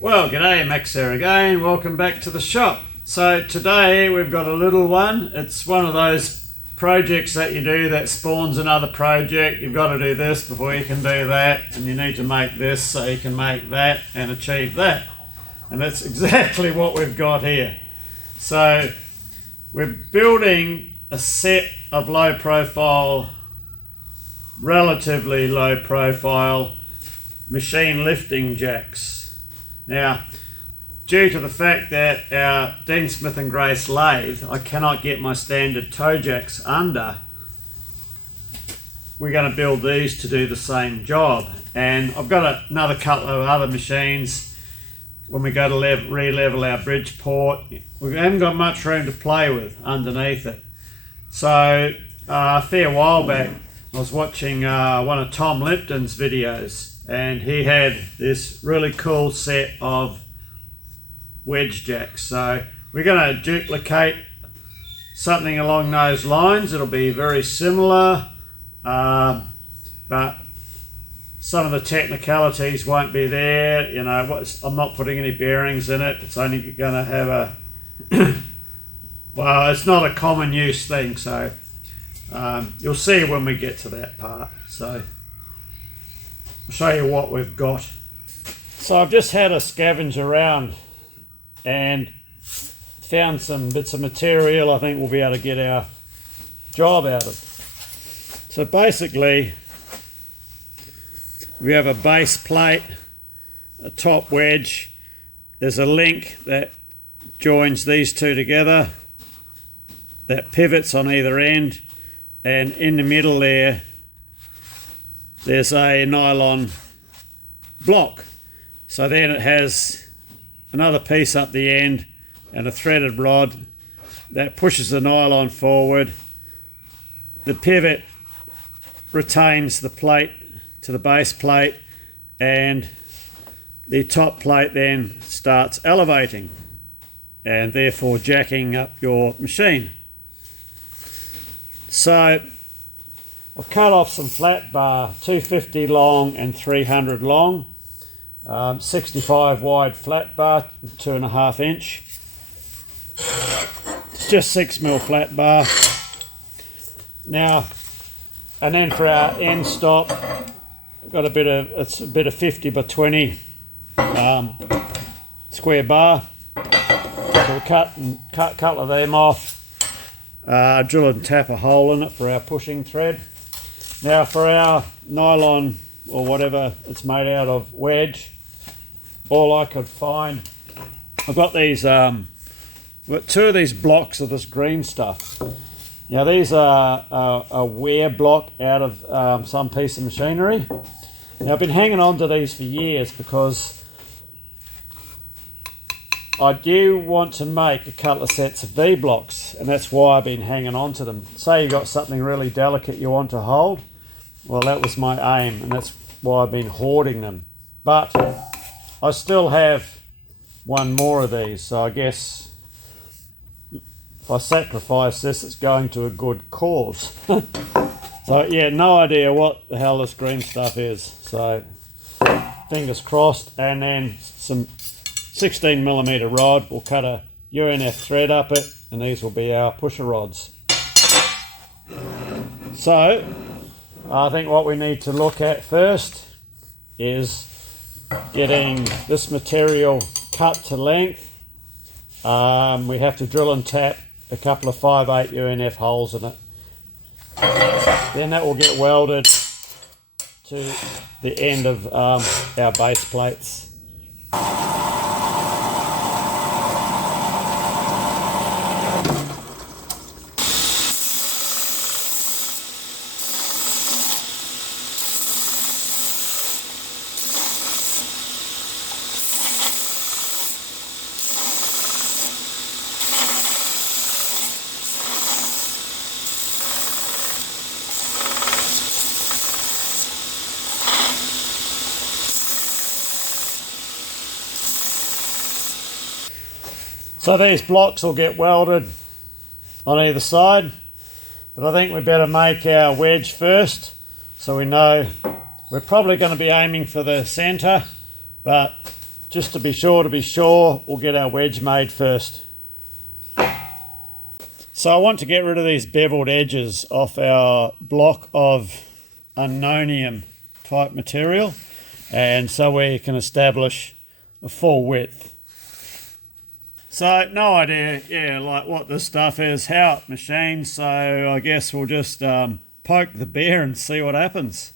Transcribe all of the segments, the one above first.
Well, g'day, Max here again. Welcome back to the shop. So today we've got a little one. It's one of those projects that you do that spawns another project. You've got to do this before you can do that, and you need to make this so you can make that and achieve that. And that's exactly what we've got here. So we're building a set of low profile, relatively low profile machine lifting jacks. Now, due to the fact that our Dean Smith and Grace lathe, I cannot get my standard toe jacks under, we're going to build these to do the same job. And I've got another couple of other machines. When we go to re-level our Bridgeport, we haven't got much room to play with underneath it. So a fair while back, I was watching one of Tom Lipton's videos, and he had this really cool set of wedge jacks. So we're going to duplicate something along those lines. It'll be very similar, but some of the technicalities won't be there. You know, I'm not putting any bearings in it. It's only going to have a well, it's not a common use thing, so you'll see when we get to that part. So I'll show you what we've got. So I've just had a scavenge around and found some bits of material I think we'll be able to get our job out of. So basically we have a base plate, a top wedge, there's a link that joins these two together that pivots on either end, and in the middle there's a nylon block. So then it has another piece up the end and a threaded rod that pushes the nylon forward. The pivot retains the plate to the base plate, and the top plate then starts elevating and therefore jacking up your machine. So I've cut off some flat bar, 250 long and 300 long, 65 wide flat bar, 2.5 inch. It's just 6mm flat bar. Now, and then for our end stop, I've got it's a bit of 50 by 20 square bar. So we'll cut a couple of them off, drill and tap a hole in it for our pushing thread. Now for our nylon or whatever it's made out of wedge, all I could find, I've got these, got two of these blocks of this green stuff. Now these are a wear block out of some piece of machinery. Now I've been hanging on to these for years because I do want to make a couple of sets of V blocks, and that's why I've been hanging on to them. Say you've got something really delicate you want to hold, well that was my aim, and that's why I've been hoarding them. But I still have one more of these, so I guess if I sacrifice this, it's going to a good cause. So yeah, no idea what the hell this green stuff is, so fingers crossed. And then some 16mm rod, we'll cut a UNF thread up it, and these will be our pusher rods. So I think what we need to look at first is getting this material cut to length. We have to drill and tap a couple of 5/8 UNF holes in it. Then that will get welded to the end of our base plates. So these blocks will get welded on either side, but I think we better make our wedge first, so we know we're probably going to be aiming for the center, but just to be sure, we'll get our wedge made first. So I want to get rid of these beveled edges off our block of unknownium type material, and so we can establish a full width. So no idea, yeah, like what this stuff is, how it machines, so I guess we'll just poke the bear and see what happens.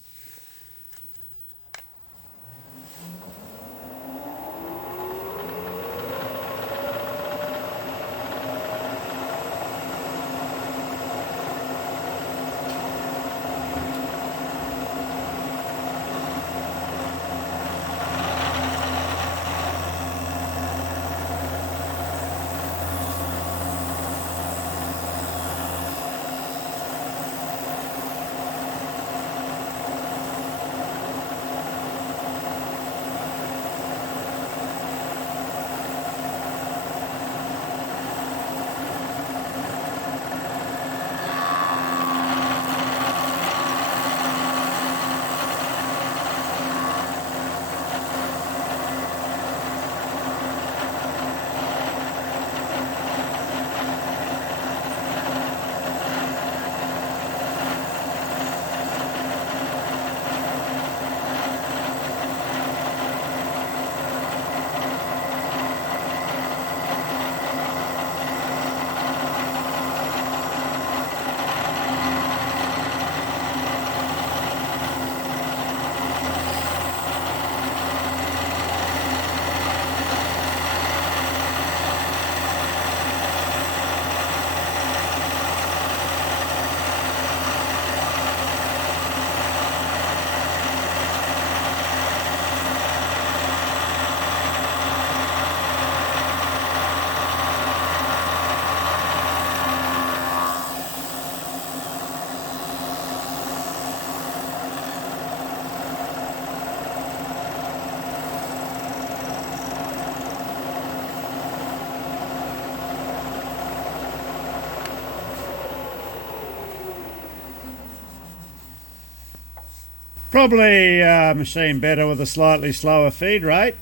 Probably machine better with a slightly slower feed rate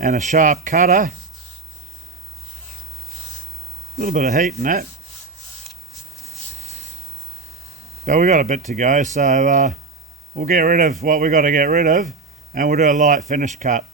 and a sharp cutter. A little bit of heat in that. But we've got a bit to go, so we'll get rid of what we've got to get rid of and we'll do a light finish cut.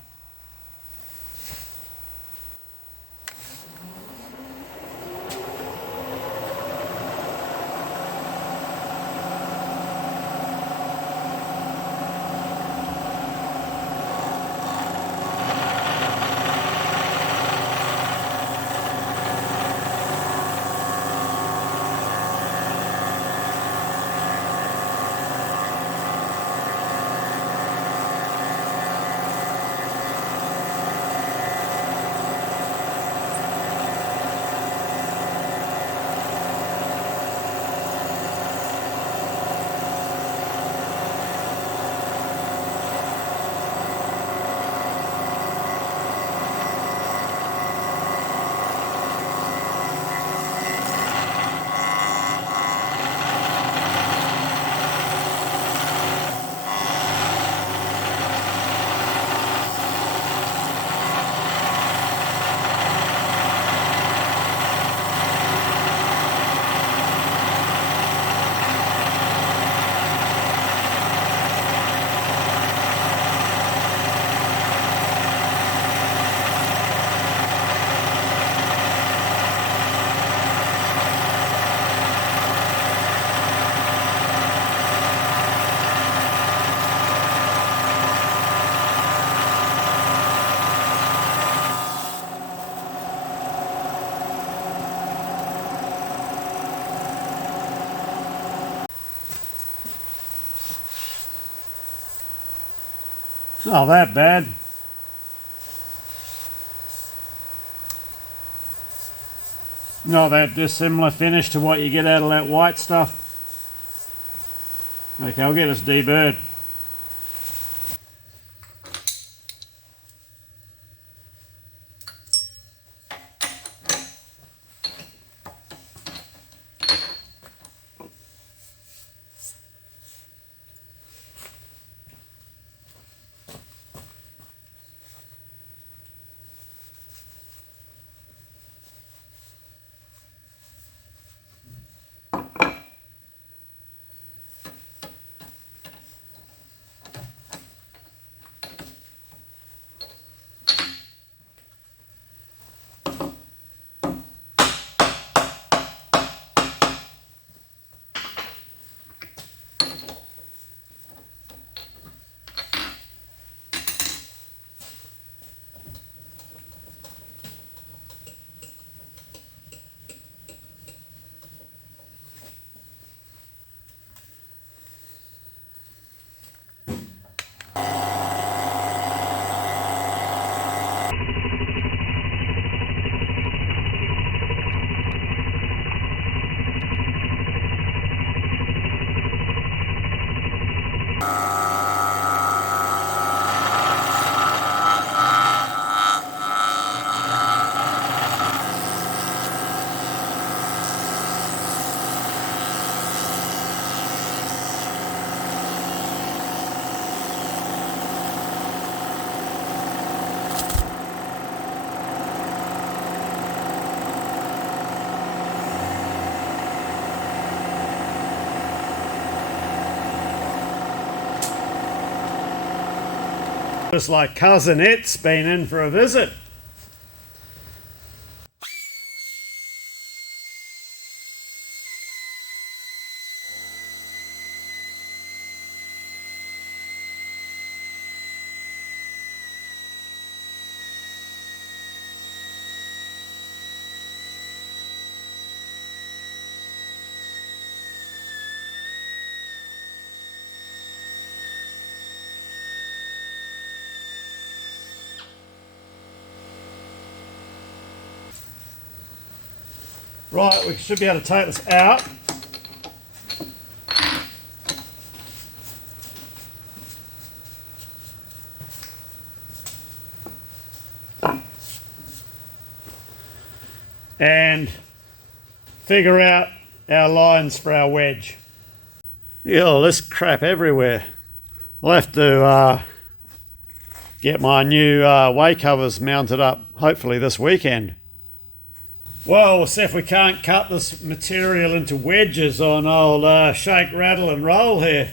Not that bad. Not that dissimilar finish to what you get out of that white stuff. Okay, I'll get us deburred. Just like cousin It's been in for a visit. Right, we should be able to take this out. And figure out our lines for our wedge. Yeah, all this crap everywhere. I'll have to get my new way covers mounted up, hopefully this weekend. Well, we'll see if we can't cut this material into wedges on old shake, rattle and roll here.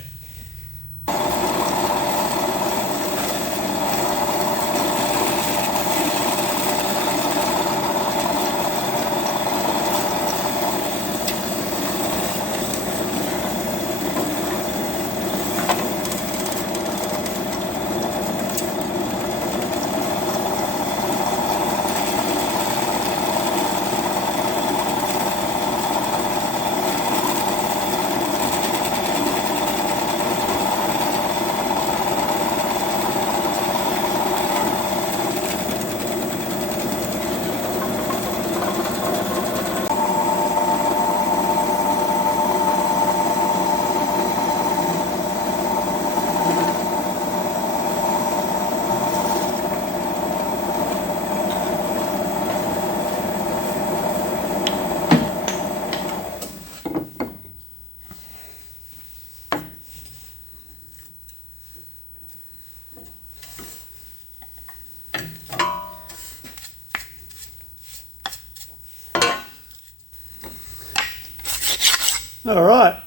All right.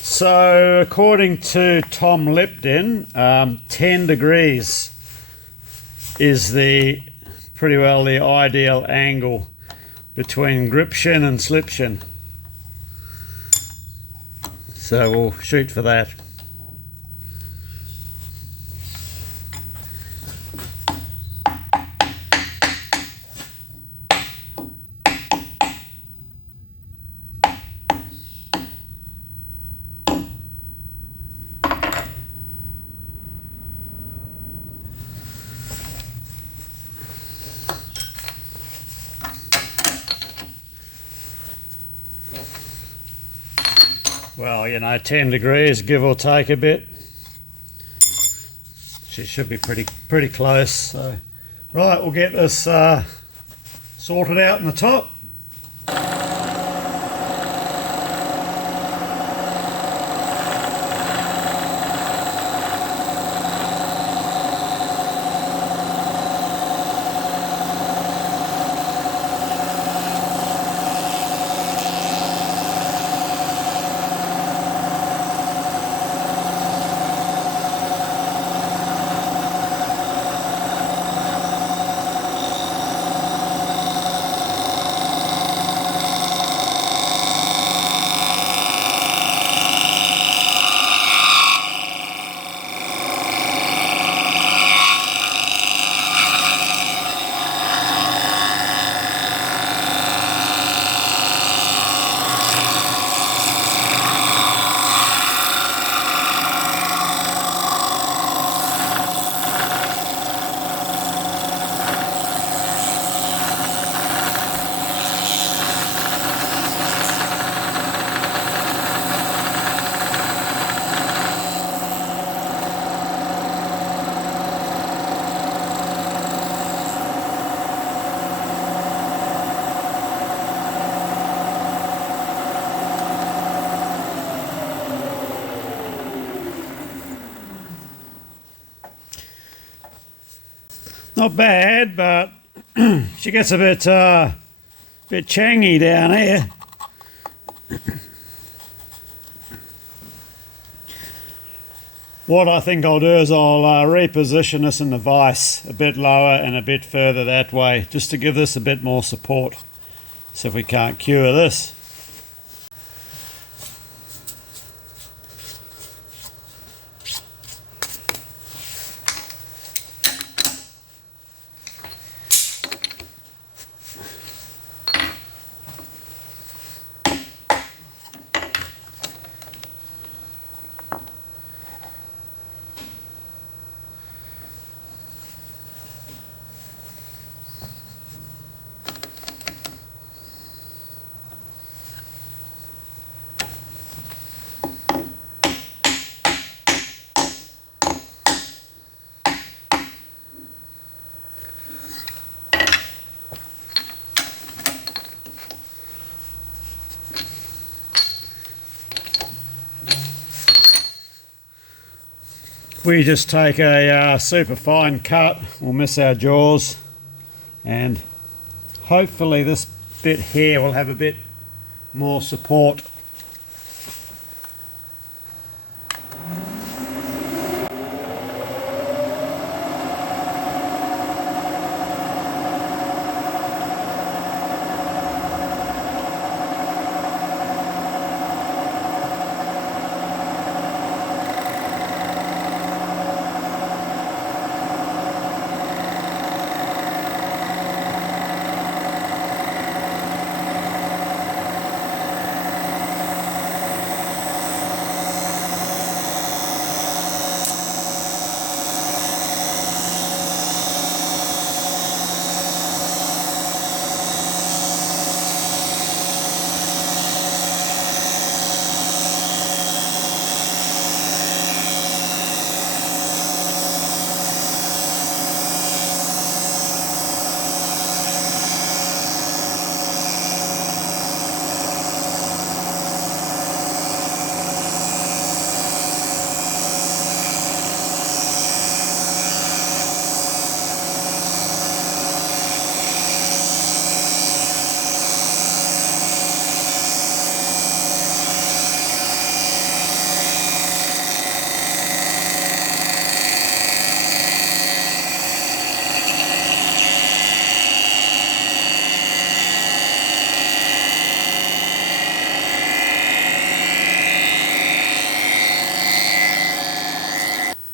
So according to Tom Lipton, 10 degrees is pretty well the ideal angle between grip shin and slip shin. So we'll shoot for that. Well, you know, 10 degrees, give or take a bit. She should be pretty close. So, right, we'll get this sorted out in the top. Not bad, but she gets a bit changy down here. What I think I'll do is I'll reposition this in the vise a bit lower and a bit further that way, just to give this a bit more support. See if we can't cure this. We just take a super fine cut, we'll miss our jaws, and hopefully this bit here will have a bit more support.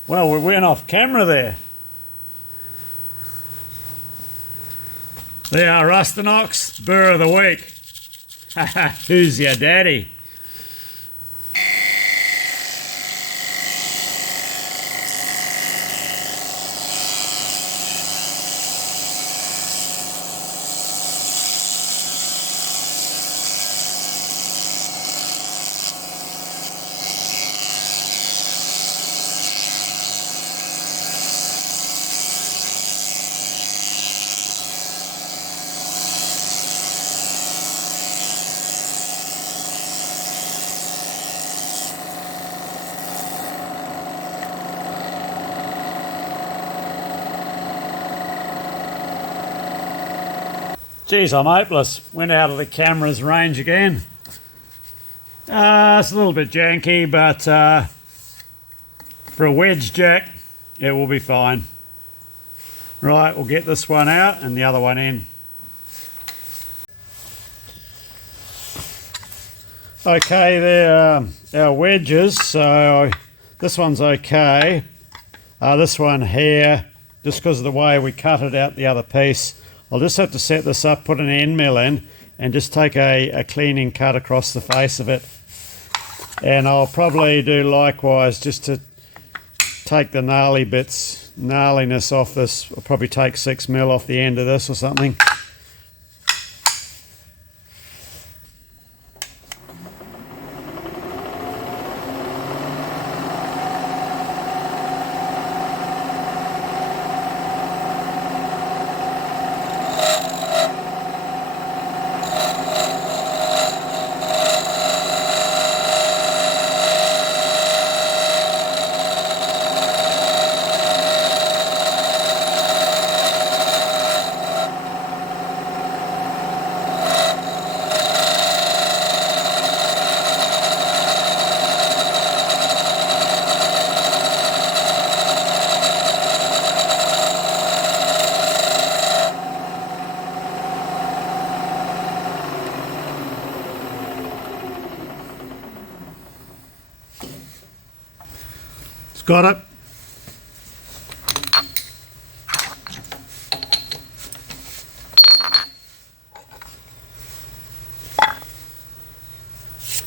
Well, we went off camera there. There are Rustinox, Burr of the Week. Who's your daddy? Geez, I'm hopeless. Went out of the camera's range again. It's a little bit janky, but for a wedge jack, it will be fine. Right, we'll get this one out and the other one in. Okay, they're our wedges, so this one's okay. This one here, just because of the way we cut it out the other piece, I'll just have to set this up, put an end mill in, and just take a cleaning cut across the face of it. And I'll probably do likewise just to take the gnarliness off this. I'll probably take 6mm off the end of this or something. got it.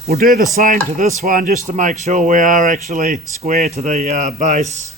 We'll do the same to this one just to make sure we are actually square to the base.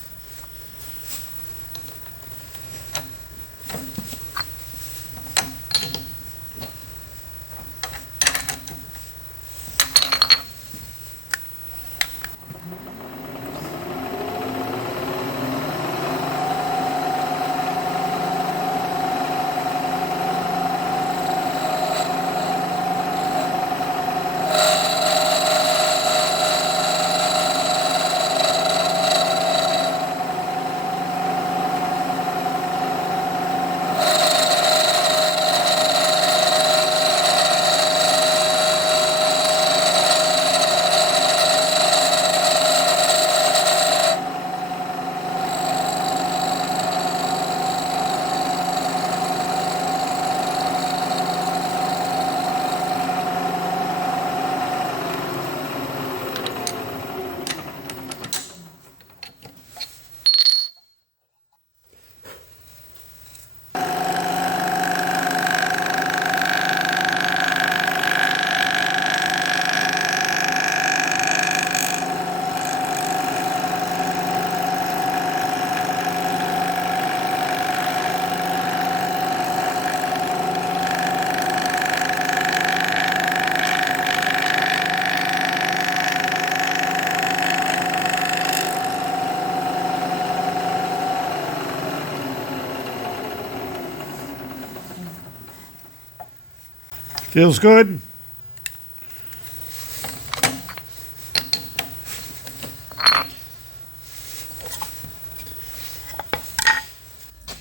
Feels good.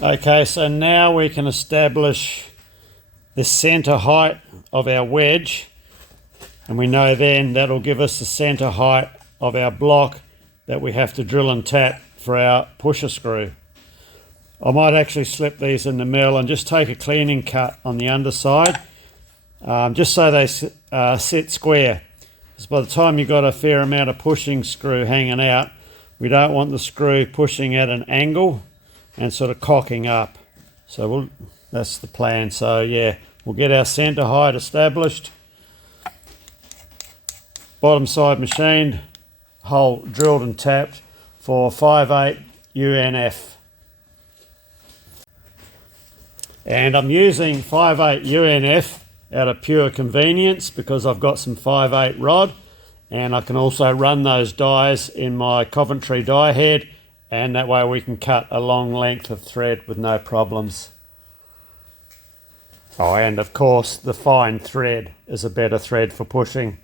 Okay, so now we can establish the center height of our wedge, and we know then that'll give us the center height of our block that we have to drill and tap for our pusher screw. I might actually slip these in the mill and just take a cleaning cut on the underside, just so they sit square. Because by the time you've got a fair amount of pushing screw hanging out, we don't want the screw pushing at an angle and sort of cocking up. So that's the plan. So yeah, we'll get our center height established. Bottom side machined, hole drilled and tapped for 5/8 UNF. And I'm using 5/8 UNF out of pure convenience because I've got some 5/8 rod, and I can also run those dies in my Coventry die head, and that way we can cut a long length of thread with no problems. Oh, and of course the fine thread is a better thread for pushing.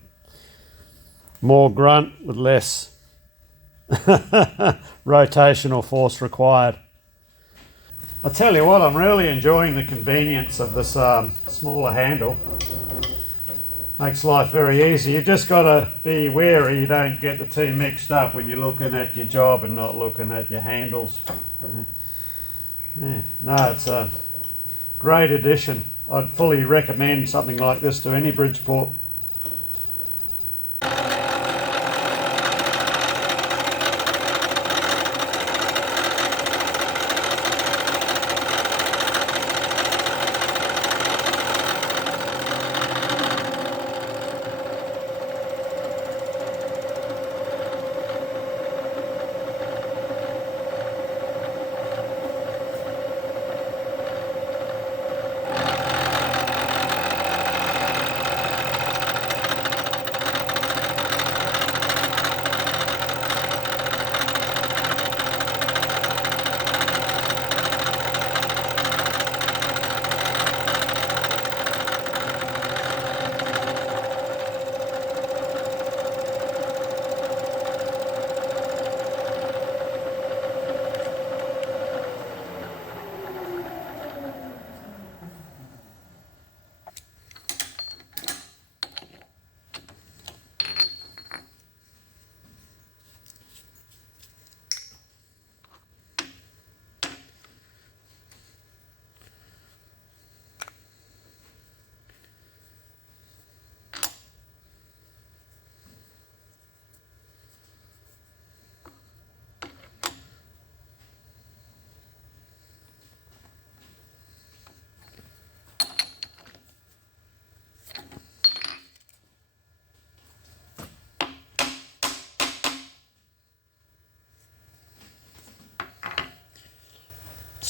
More grunt with less rotational force required. I'll tell you what, I'm really enjoying the convenience of this smaller handle. Makes life very easy. You just got to be wary you don't get the two mixed up when you're looking at your job and not looking at your handles. Yeah. No, it's a great addition. I'd fully recommend something like this to any Bridgeport.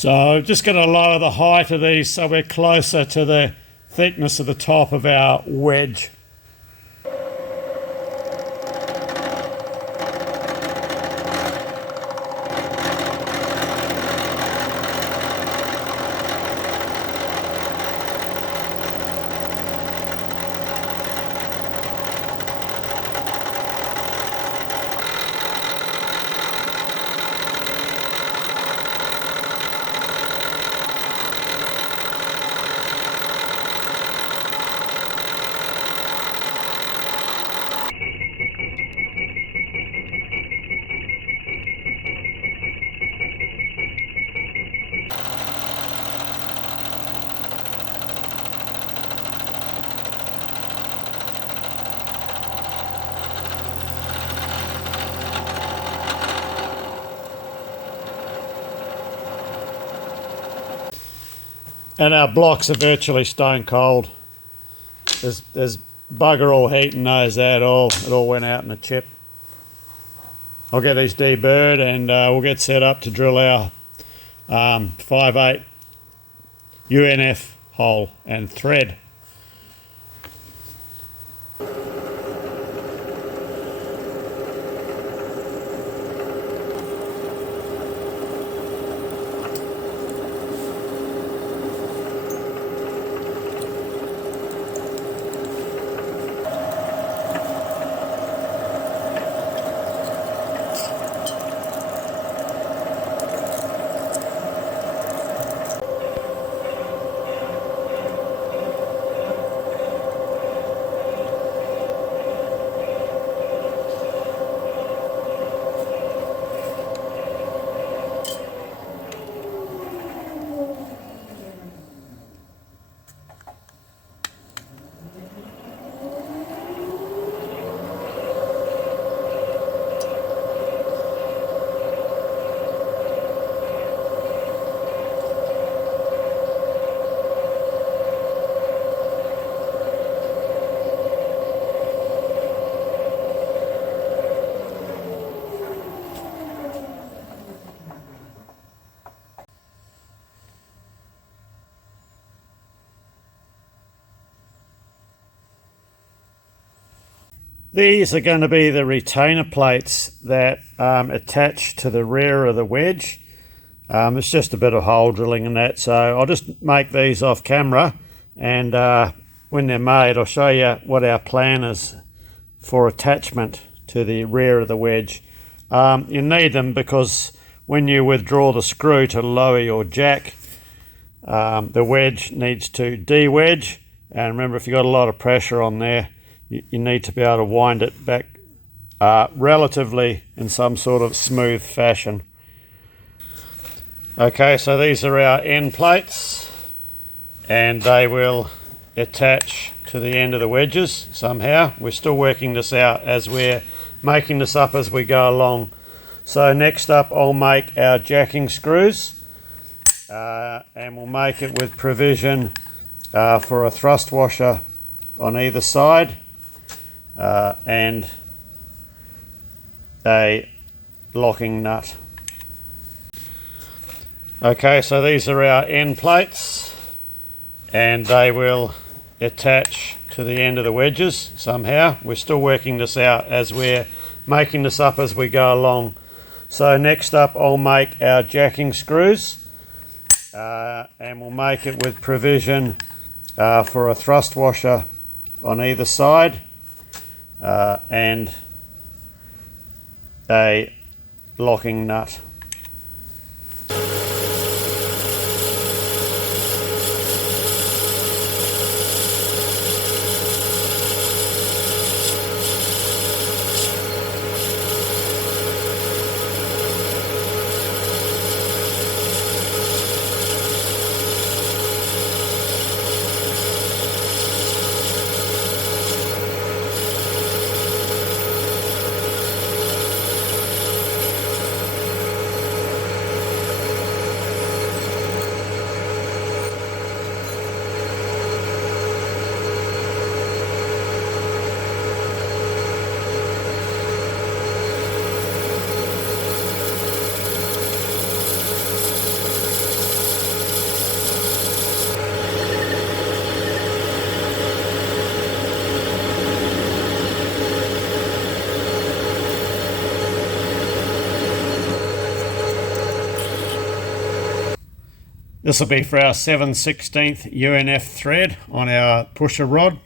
So I'm just going to lower the height of these so we're closer to the thickness of the top of our wedge. And our blocks are virtually stone cold. There's bugger all heat in those at all. It all went out in a chip. I'll get these deburred and we'll get set up to drill our 5/8 UNF hole and thread. These are going to be the retainer plates that attach to the rear of the wedge. It's just a bit of hole drilling and that, so I'll just make these off camera, and when they're made I'll show you what our plan is for attachment to the rear of the wedge. You need them because when you withdraw the screw to lower your jack, the wedge needs to de-wedge, and remember, if you've got a lot of pressure on there, you need to be able to wind it back relatively in some sort of smooth fashion. Okay, so these are our end plates, and they will attach to the end of the wedges somehow. We're still working this out as we're making this up as we go along. So next up I'll make our jacking screws, and we'll make it with provision for a thrust washer on either side, and a locking nut. Okay, so these are our end plates, and they will attach to the end of the wedges somehow. We're still working this out as we're making this up as we go along. So next up I'll make our jacking screws, and we'll make it with provision for a thrust washer on either side, and a locking nut. This will be for our 7/16 UNF thread on our pusher rod.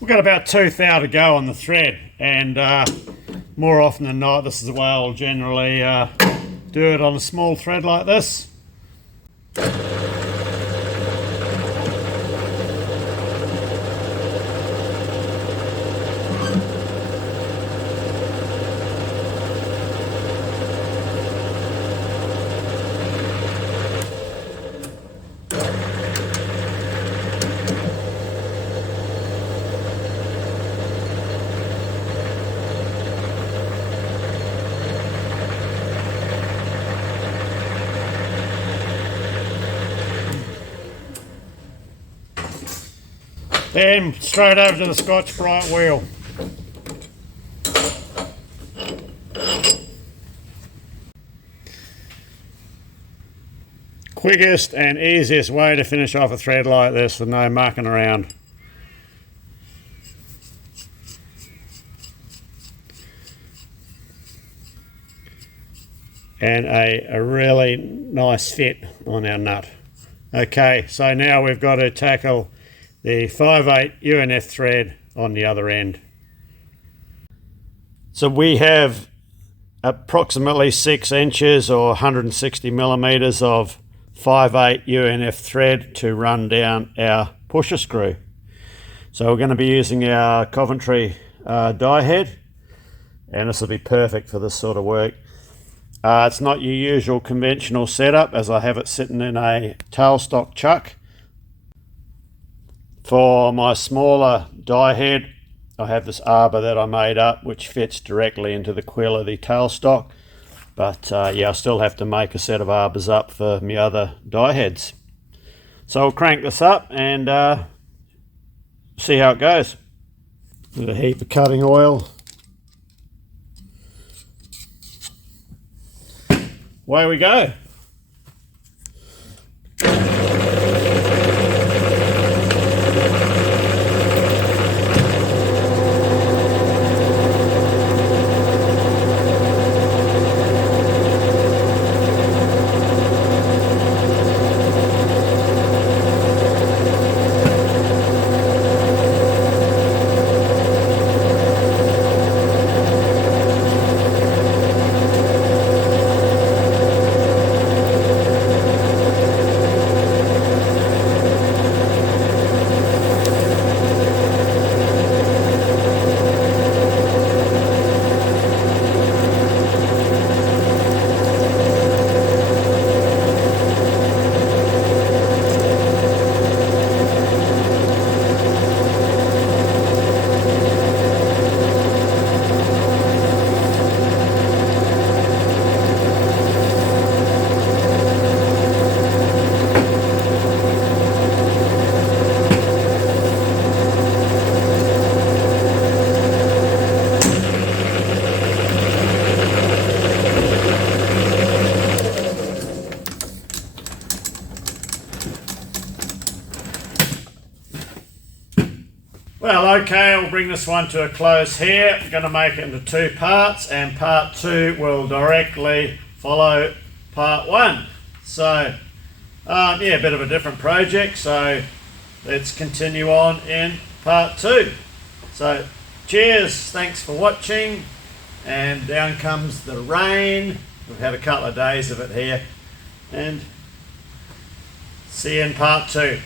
We've got about 2 thou to go on the thread, and more often than not this is the way I'll generally do it on a small thread like this. Then straight over to the Scotch-Brite wheel. Quickest and easiest way to finish off a thread like this with no mucking around. And a really nice fit on our nut. Okay, so now we've got to tackle the 5/8 UNF thread on the other end. So we have approximately 6 inches or 160 millimeters of 5/8 UNF thread to run down our pusher screw. So we're going to be using our Coventry die head, and this will be perfect for this sort of work. It's not your usual conventional setup, as I have it sitting in a tailstock chuck. For my smaller die head, I have this arbor that I made up which fits directly into the quill of the tailstock, but yeah, I still have to make a set of arbors up for my other die heads. So I'll crank this up and see how it goes. With a heap of cutting oil. Away we go. Well, okay, I'll bring this one to a close here. I'm going to make it into 2 parts, and part 2 will directly follow part 1. So, yeah, a bit of a different project, so let's continue on in part 2. So, cheers, thanks for watching, and down comes the rain. We've had a couple of days of it here, and see you in part 2.